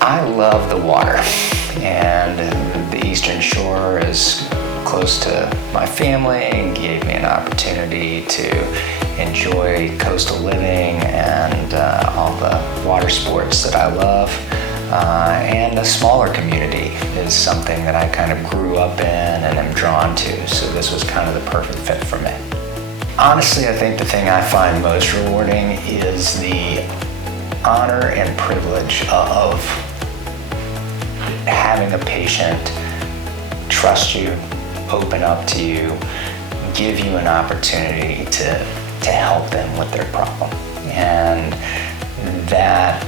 I love the water, and the Eastern Shore is close to my family and gave me an opportunity to enjoy coastal living and all the water sports that I love. And a smaller community is something that I kind of grew up in and am drawn to, so this was kind of the perfect fit for me. Honestly, I think the thing I find most rewarding is the honor and privilege of having a patient trust you, open up to you, give you an opportunity to help them with their problem. And that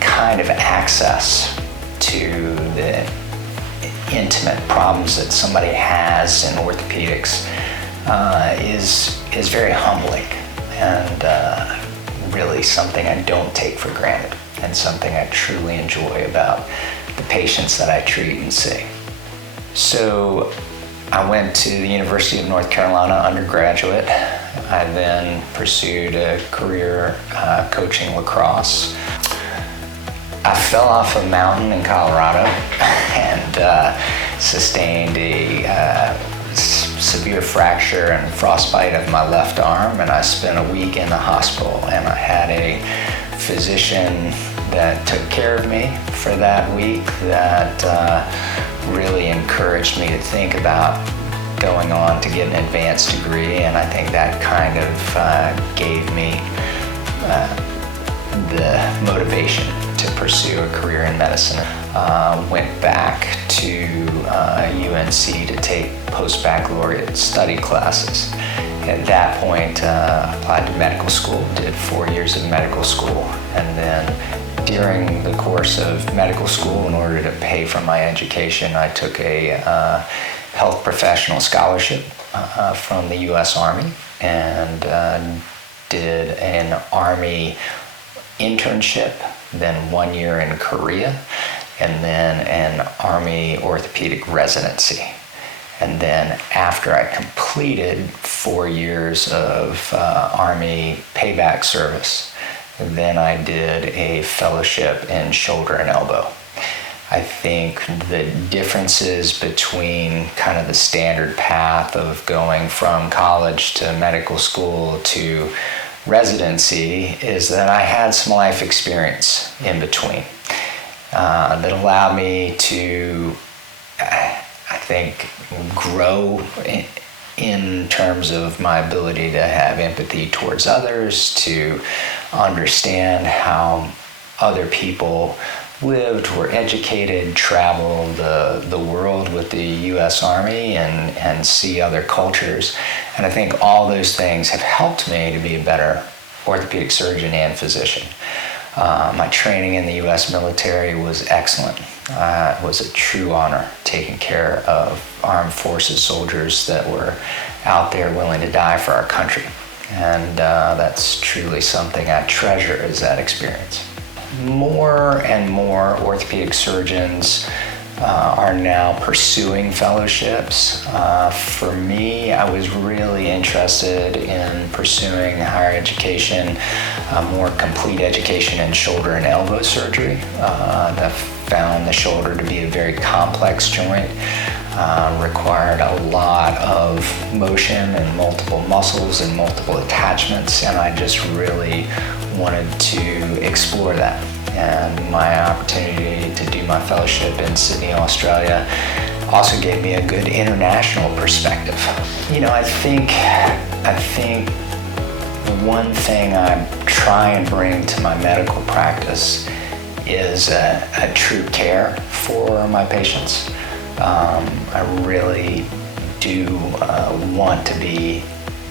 kind of access to the intimate problems that somebody has in orthopedics is very humbling and really something I don't take for granted and something I truly enjoy about the patients that I treat and see. So I went to the University of North Carolina undergraduate. I then pursued a career coaching lacrosse. I fell off a mountain in Colorado and sustained a severe fracture and frostbite of my left arm, and I spent a week in the hospital, and I had a physician that took care of me for that week that really encouraged me to think about going on to get an advanced degree, and I think that kind of gave me the motivation to pursue a career in medicine. Went back to UNC to take post-baccalaureate study classes. At that point, applied to medical school, did 4 years of medical school, and then during the course of medical school, in order to pay for my education, I took a health professional scholarship from the U.S. Army and did an Army internship, then 1 year in Korea, and then an Army orthopedic residency. And then after I completed 4 years of Army payback service, then I did a fellowship in shoulder and elbow. I think the differences between kind of the standard path of going from college to medical school to residency is that I had some life experience in between that allowed me to, I think, grow in terms of my ability to have empathy towards others, to understand how other people lived, were educated, traveled the world with the U.S. Army and see other cultures. And I think all those things have helped me to be a better orthopedic surgeon and physician. My training in the U.S. military was excellent. It was a true honor taking care of armed forces soldiers that were out there willing to die for our country. And that's truly something I treasure, is that experience. More and more orthopedic surgeons are now pursuing fellowships. For me, I was really interested in pursuing higher education, more complete education in shoulder and elbow surgery. I found the shoulder to be a very complex joint, required a lot of motion and multiple muscles and multiple attachments, and I just really wanted to explore that. And my opportunity to do my fellowship in Sydney, Australia also gave me a good international perspective. You know, I think one thing I try and bring to my medical practice is a true care for my patients. I really do want to be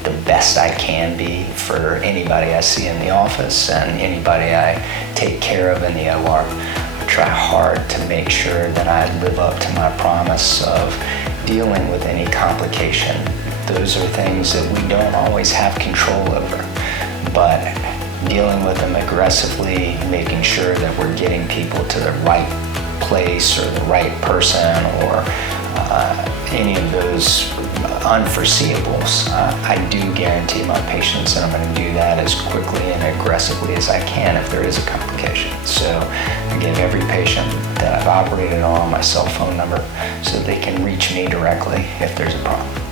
the best I can be for anybody I see in the office and anybody I take care of in the OR. I try hard to make sure that I live up to my promise of dealing with any complication. Those are things that we don't always have control over, but dealing with them aggressively, making sure that we're getting people to the right place or the right person or any of those unforeseeables, I do guarantee my patients that I'm going to do that as quickly and aggressively as I can if there is a complication. So I give every patient that I've operated on my cell phone number so they can reach me directly if there's a problem.